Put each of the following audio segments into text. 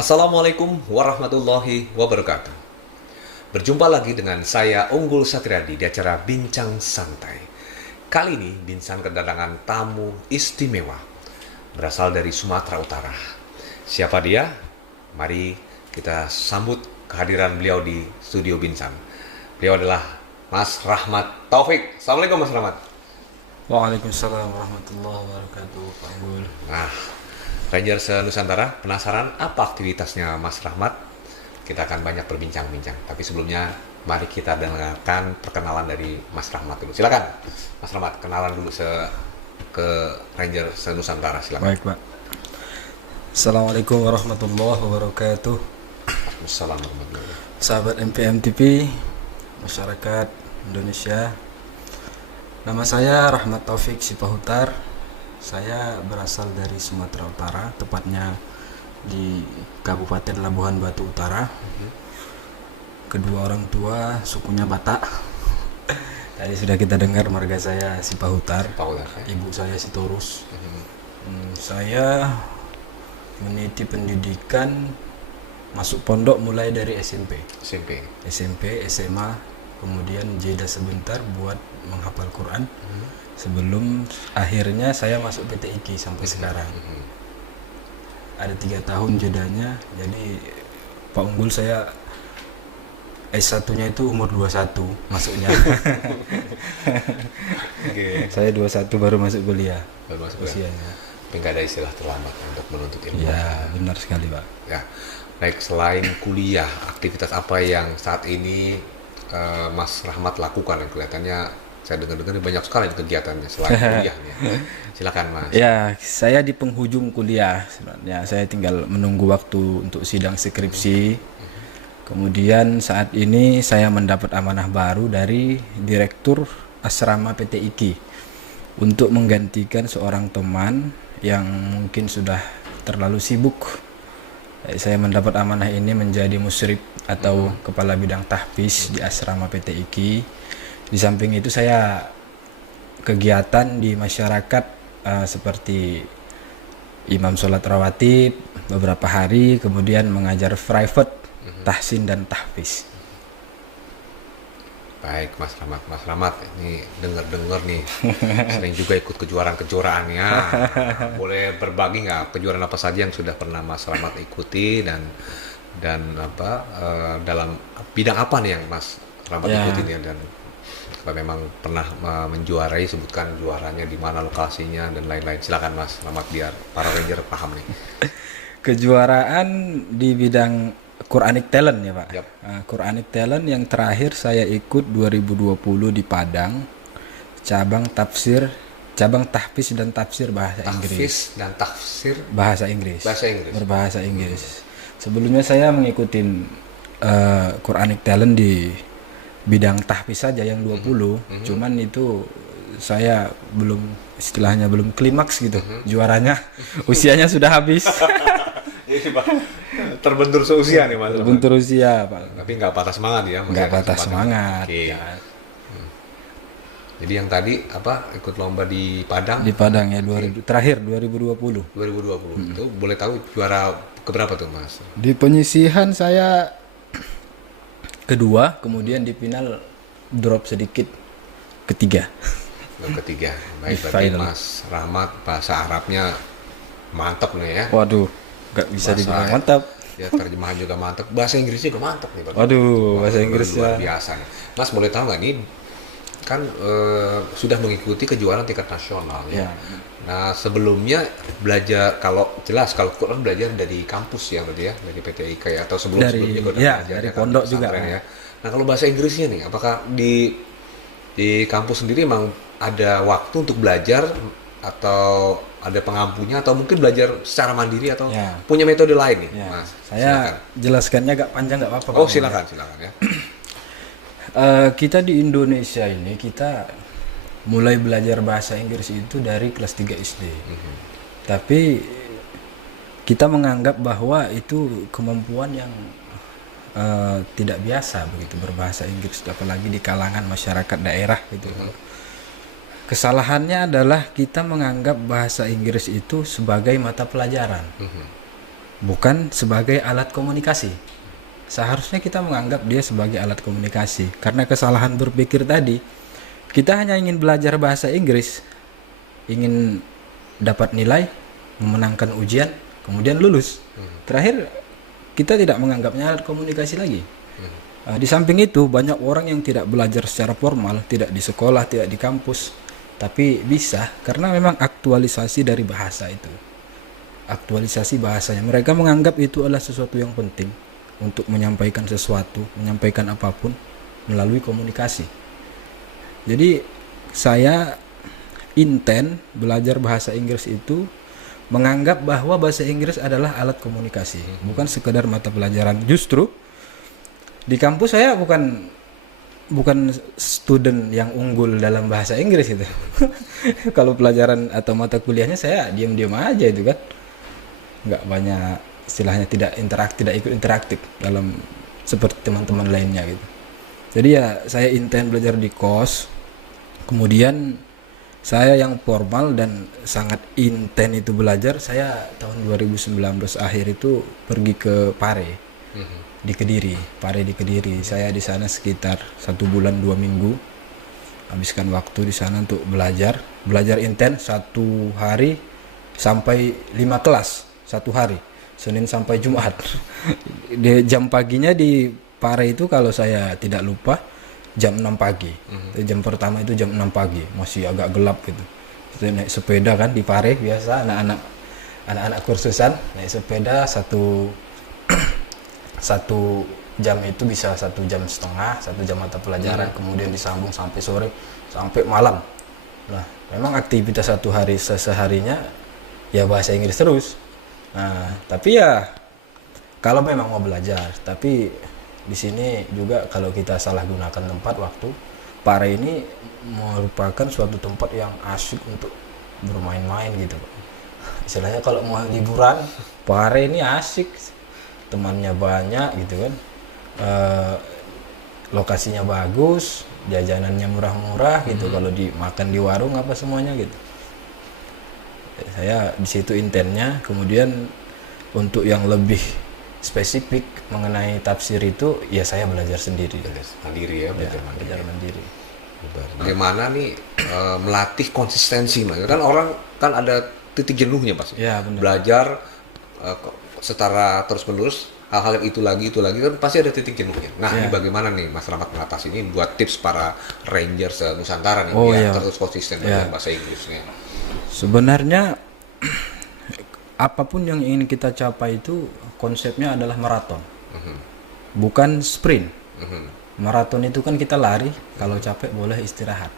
Assalamualaikum warahmatullahi wabarakatuh. Berjumpa lagi dengan saya Unggul Satriadi di acara Bincang Santai. Kali ini Bincang kedatangan tamu istimewa berasal dari Sumatera Utara. Siapa dia? Mari kita sambut kehadiran beliau di studio Bincang. Beliau adalah Mas Rahmat Taufik. Assalamualaikum Mas Rahmat. Waalaikumsalam warahmatullahi wabarakatuh, Pak Unggul. Nah, Ranger se-Nusantara, penasaran apa aktivitasnya Mas Rahmat? Kita akan banyak berbincang-bincang. Tapi sebelumnya, mari kita dengarkan perkenalan dari Mas Rahmat dulu. Silakan, Mas Rahmat, kenalan dulu ke Ranger se-Nusantara. Silakan. Baik, Pak. Assalamualaikum warahmatullahi wabarakatuh. Assalamualaikum warahmatullahi wabarakatuh. Sahabat MPM TV, masyarakat Indonesia. Nama saya Rahmat Taufik Sipahutar. Saya berasal dari Sumatera Utara, tepatnya di Kabupaten Labuhan Batu Utara. Kedua orang tua sukunya Batak. Tadi sudah kita dengar marga saya Sipahutar. Ibu saya Sitorus. Saya meniti pendidikan masuk pondok mulai dari SMP, SMA, kemudian jeda sebentar buat menghafal Quran. Sebelum akhirnya saya masuk PT IKI sampai sekarang. Ada 3 tahun jedanya. Jadi Pak Unggul, saya S1-nya itu umur 21 masuknya. Okay. Saya 21 baru masuk kuliah. Baru masuk usianya. Tapi nggak ada istilah terlambat untuk menuntut ilmu. Ya, benar sekali, Pak. Ya, baik, selain kuliah, aktivitas apa yang saat ini Mas Rahmat lakukan? Kelihatannya saya dengar-dengar banyak sekali kegiatannya selain kuliahnya. Silakan Mas. Ya, saya di penghujung kuliah sebenarnya. Saya tinggal menunggu waktu untuk sidang skripsi. Kemudian saat ini saya mendapat amanah baru dari Direktur Asrama PT IKI untuk menggantikan seorang teman yang mungkin sudah terlalu sibuk. Saya mendapat amanah ini menjadi musyrif atau kepala bidang tahfiz di Asrama PT IKI. Di samping itu saya kegiatan di masyarakat seperti imam sholat rawatib beberapa hari, kemudian mengajar private, tahsin dan tahfiz. Baik Mas Rahmat, ini dengar nih sering juga ikut kejuaraan-kejuaraannya. Boleh berbagi nggak kejuaraan apa saja yang sudah pernah Mas Rahmat ikuti dan dalam bidang apa nih yang Mas Rahmat ikuti nih, dan apa memang pernah menjuarai, sebutkan juaranya di mana, lokasinya dan lain-lain. Silakan Mas Rahmat biar para ranger paham nih. Kejuaraan di bidang Quranic Talent ya Pak. Yep. Quranic Talent yang terakhir saya ikut 2020 di Padang, cabang tahfiz dan tafsir bahasa Inggris. Tahfiz dan tafsir bahasa Inggris. Berbahasa Inggris. Sebelumnya saya mengikuti Quranic Talent di bidang tahfiz saja yang 20, cuman itu saya belum klimaks gitu. Juaranya usianya sudah habis. Terbentur seusia nih Mas. Terbentur usia, Pak. Tapi nggak patah semangat ya. Nggak patah semangat. Okay. Ya. Jadi yang tadi ikut lomba di Padang? Di Padang ya, terakhir 2020. 2020. Itu boleh tahu juara keberapa tuh Mas? Di penyisihan saya kedua, kemudian di final drop sedikit ketiga. Ketiga. Baik, berarti Mas Rahmat bahasa Arabnya mantap nih ya. Waduh, nggak bisa dibilang mantap. Ya, terjemahan juga mantap. Bahasa Inggrisnya juga mantap nih. Waduh, bahasa Inggrisnya luar biasa nih. Mas boleh tahu nggak nih, kan sudah mengikuti kejuaraan tingkat nasional ya. Nah, sebelumnya belajar, kalau Quran belajar dari kampus ya berarti ya, dari PT IKI atau sebelumnya juga belajar dari pondok juga ya. Nah, kalau bahasa Inggrisnya nih, apakah di kampus sendiri emang ada waktu untuk belajar atau ada pengampunya, atau mungkin belajar secara mandiri, atau punya metode lain nih, Mas? Saya jelaskannya agak panjang, nggak apa-apa. Oh, silakan ya. Kita di Indonesia ini, kita mulai belajar bahasa Inggris itu dari kelas 3 SD. Tapi kita menganggap bahwa itu kemampuan yang tidak biasa begitu, berbahasa Inggris, apalagi di kalangan masyarakat daerah gitu. Kesalahannya adalah kita menganggap bahasa Inggris itu sebagai mata pelajaran. bukan sebagai alat komunikasi. Seharusnya kita menganggap dia sebagai alat komunikasi. Karena kesalahan berpikir tadi, kita hanya ingin belajar bahasa Inggris, ingin dapat nilai, memenangkan ujian, kemudian lulus. Terakhir, kita tidak menganggapnya alat komunikasi lagi. Di samping itu, banyak orang yang tidak belajar secara formal, tidak di sekolah, tidak di kampus, tapi bisa karena memang aktualisasi dari bahasa itu. Aktualisasi bahasanya, mereka menganggap itu adalah sesuatu yang penting untuk menyampaikan sesuatu, menyampaikan apapun melalui komunikasi. Jadi saya intent belajar bahasa Inggris itu menganggap bahwa bahasa Inggris adalah alat komunikasi, bukan sekedar mata pelajaran. Justru di kampus saya bukan student yang unggul dalam bahasa Inggris itu. Kalau pelajaran atau mata kuliahnya saya diam-diam aja itu kan, nggak banyak, istilahnya tidak ikut interaktif dalam seperti teman-teman lainnya gitu. Jadi ya saya intent belajar di kos, kemudian saya yang formal dan sangat intent itu belajar, saya tahun 2019 akhir itu pergi ke Pare di Kediri. Saya di sana sekitar 1 bulan 2 minggu, habiskan waktu di sana untuk belajar intens 1 hari sampai 5 kelas 1 hari, Senin sampai Jumat. Di jam paginya di Pare itu kalau saya tidak lupa jam 6 pagi. Jam pertama itu jam 6 pagi, masih agak gelap gitu. Kita naik sepeda kan di Pare, biasa anak-anak kursusan naik sepeda satu jam itu bisa 1,5 jam, 1 jam mata pelajaran, kemudian disambung sampai sore, sampai malam. Nah, memang aktivitas 1 hari seharinya ya bahasa Inggris terus. Nah, tapi ya kalau memang mau belajar, tapi di sini juga kalau kita salah gunakan tempat waktu, Pare ini merupakan suatu tempat yang asyik untuk bermain-main gitu. Istilahnya kalau mau liburan, Pare ini asyik, temannya banyak gitu kan, lokasinya bagus, jajanannya murah-murah gitu. Kalau dimakan di warung apa semuanya gitu. Saya di situ intentnya. Kemudian untuk yang lebih spesifik mengenai tafsir itu ya saya belajar sendiri. Mandiri ya, belajar mandiri. Bagaimana nih melatih konsistensi, Mas? Kan orang kan ada titik jenuhnya pasti. Ya, benar. Belajar secara terus-menerus hal-hal yang itu lagi kan pasti ada titik jenuhnya. Nah, ini bagaimana nih Mas Rahmat mengatasi ini buat tips para Rangers Nusantara nih biar terus konsisten belajar bahasa Inggrisnya. Sebenarnya apapun yang ingin kita capai itu konsepnya adalah maraton, bukan sprint. Maraton itu kan kita lari, kalau capek boleh istirahat.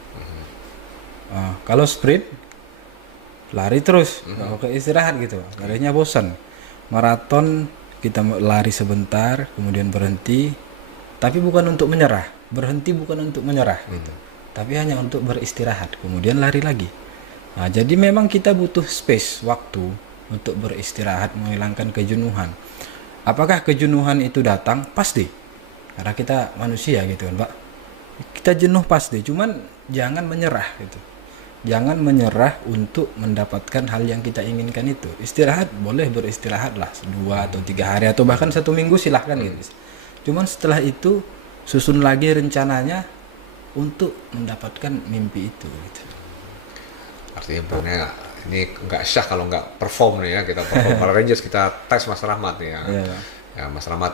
Kalau sprint lari terus, nggak istirahat gitu, larinya bosan. Maraton kita lari sebentar, kemudian berhenti, tapi bukan untuk menyerah. Berhenti bukan untuk menyerah gitu, tapi hanya untuk beristirahat, kemudian lari lagi. Nah, jadi memang kita butuh space, waktu untuk beristirahat, menghilangkan kejenuhan. Apakah kejenuhan itu datang? Pasti, karena kita manusia gitu kan Pak. Kita jenuh pasti, cuman jangan menyerah gitu. Jangan menyerah untuk mendapatkan hal yang kita inginkan itu. Istirahat, boleh beristirahat lah 2 atau 3 hari atau bahkan 1 minggu silahkan gitu. Cuman setelah itu susun lagi rencananya untuk mendapatkan mimpi itu gitu. Artinya benar ini nggak syah kalau nggak perform nih ya, kita perform. Para Rangers kita tes Mas Rahmat nih ya. Ya Mas Rahmat,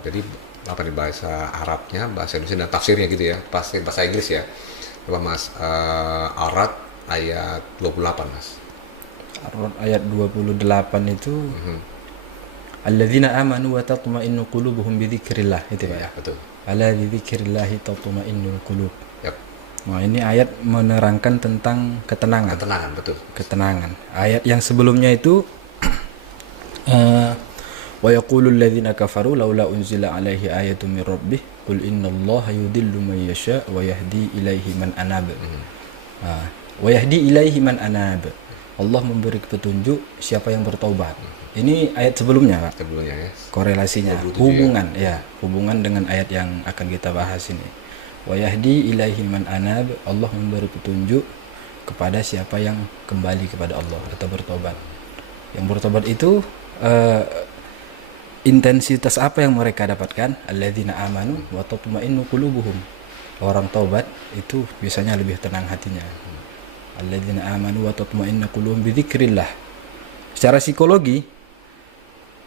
jadi apa nih bahasa Arabnya, bahasa Indonesia dan tafsirnya gitu ya, pasti bahasa Inggris ya. Coba Mas, Arad ayat 28 Mas. Arad ayat 28 itu alladzina amanu wa tatma'innu qulubuhum bi dzikrillah, itu Pak ya. Betul. Ala bi dzikrillah tatma'innul qulub. Yap. Nah, ini ayat menerangkan tentang ketenangan. Ketenangan, betul. Ketenangan. Ayat yang sebelumnya itu wa yaqulul ladzina kafaru laula unzila alaihi ayatun mir rabbih qul innallaha yudhillu man yasha wa yahdi ilaihi man anab. Wa yahdi ilaihi man anab. Allah memberi petunjuk siapa yang bertaubat. Ini ayat sebelumnya, Pak. Sebelumnya ya. Korelasinya, hubungan ya, hubungan dengan ayat yang akan kita bahas ini. Wa yahdi ilaihi man anab. Allah memberi petunjuk kepada siapa yang kembali kepada Allah atau bertobat. Yang bertobat itu eh, intensitas apa yang mereka dapatkan? Alladzina amanu wa tatma'innu qulubuhum. Orang taubat itu biasanya lebih tenang hatinya. Alladzina amanu wa tatma'innu qulubuhum bi dzikrillah. Secara psikologi,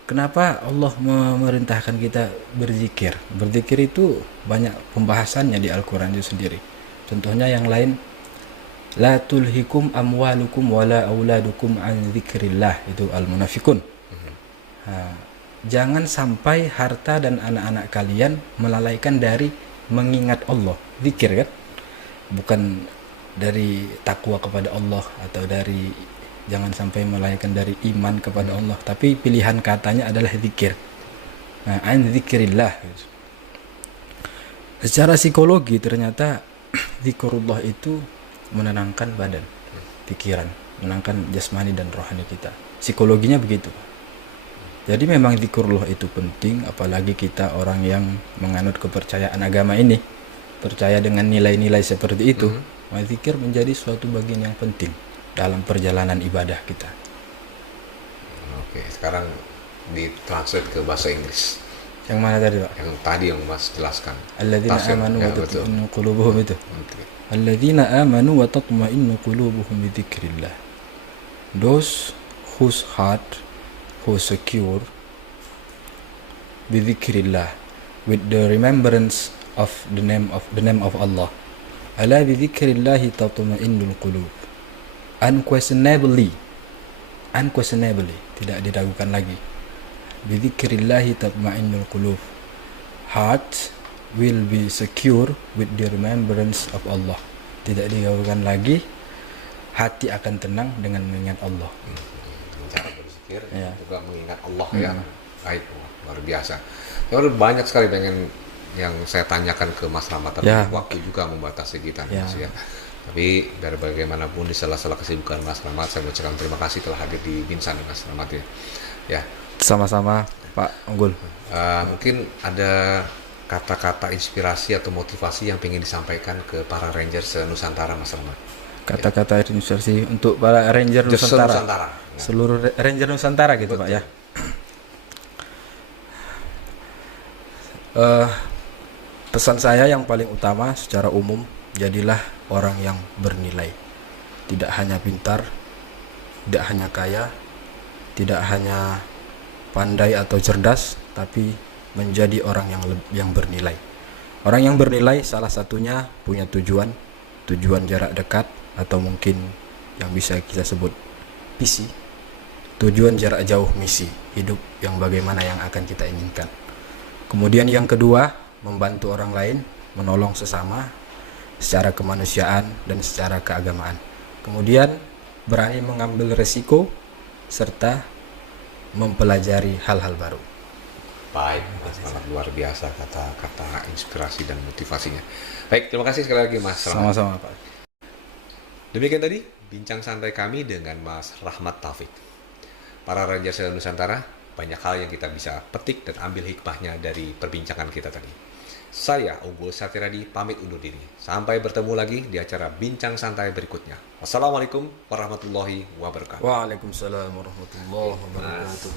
kenapa Allah memerintahkan kita berzikir? Berzikir itu banyak pembahasannya di Al-Qur'an itu sendiri. Contohnya yang lain, la tulhikum amwalukum wala auladukum an dzikrillah, itu Al-Munafiqun. Jangan sampai harta dan anak-anak kalian melalaikan dari mengingat Allah. Zikir kan? Bukan dari takwa kepada Allah atau dari jangan sampai melalaikan dari iman kepada Allah, tapi pilihan katanya adalah zikir. Nah, an dzikrillah. Secara psikologi ternyata zikrullah itu menenangkan badan, pikiran, menenangkan jasmani dan rohani kita. Psikologinya begitu. Jadi memang zikrullah itu penting, apalagi kita orang yang menganut kepercayaan agama ini, percaya dengan nilai-nilai seperti itu. Zikir menjadi suatu bagian yang penting dalam perjalanan ibadah kita. Oke, sekarang ditranslate ke bahasa Inggris. Yang mana tadi, Pak? Yang tadi yang Mas jelaskan. Alladzina amanu wa tatma'innu qulubuhum itu. Oke. Alladzina amanu wa tatma'innu qulubuhum bi dzikrillah. Those whose heart who secure bi dzikrillah, with the remembrance of the name of Allah. Ala bi dzikrillah tatma'innul qulub. Unquestionably, tidak diragukan lagi. Bi dzikrillah tatma'innul qulub. Heart will be secure with the remembrance of Allah. Tidak diragukan lagi, hati akan tenang dengan mengingat Allah. Cara berzikir Ya. juga mengingat Allah ya. Baik, luar biasa. Ya, udah banyak sekali pengen yang saya tanyakan ke Mas Rahmat, tapi Ya. waktu juga membatasi kita nih, Ya. Mas ya. Tapi dari bagaimanapun di sela-sela kesibukan Mas Rahmat, saya mengucapkan terima kasih telah hadir di Binsan Mas Rahmat ya. Ya, Sama-sama, Pak Unggul. mungkin ada kata-kata inspirasi atau motivasi yang ingin disampaikan ke para Rangers Nusantara, Mas Rahmat. Kata-kata inspirasi untuk para Ranger Just Nusantara. Nusantara. Seluruh Ranger Nusantara gitu, Pak ya. Pesan saya yang paling utama secara umum, jadilah orang yang bernilai. Tidak hanya pintar, tidak hanya kaya, tidak hanya pandai atau cerdas, tapi menjadi orang yang bernilai. Orang yang bernilai salah satunya punya tujuan jarak dekat, atau mungkin yang bisa kita sebut visi. Tujuan jarak jauh, misi hidup yang bagaimana yang akan kita inginkan. Kemudian yang kedua, membantu orang lain, menolong sesama secara kemanusiaan dan secara keagamaan. Kemudian berani mengambil resiko serta mempelajari hal-hal baru. Baik, Mas Rahmat, luar biasa kata-kata inspirasi dan motivasinya. Baik, terima kasih sekali lagi Mas Rahmat. Sama-sama, Pak. Demikian tadi bincang santai kami dengan Mas Rahmat Taufik. Para Rangers Nusantara, banyak hal yang kita bisa petik dan ambil hikmahnya dari perbincangan kita tadi. Saya Unggul Satiradi pamit undur diri. Sampai bertemu lagi di acara bincang santai berikutnya. Wassalamualaikum warahmatullahi wabarakatuh. Waalaikumsalam warahmatullahi wabarakatuh.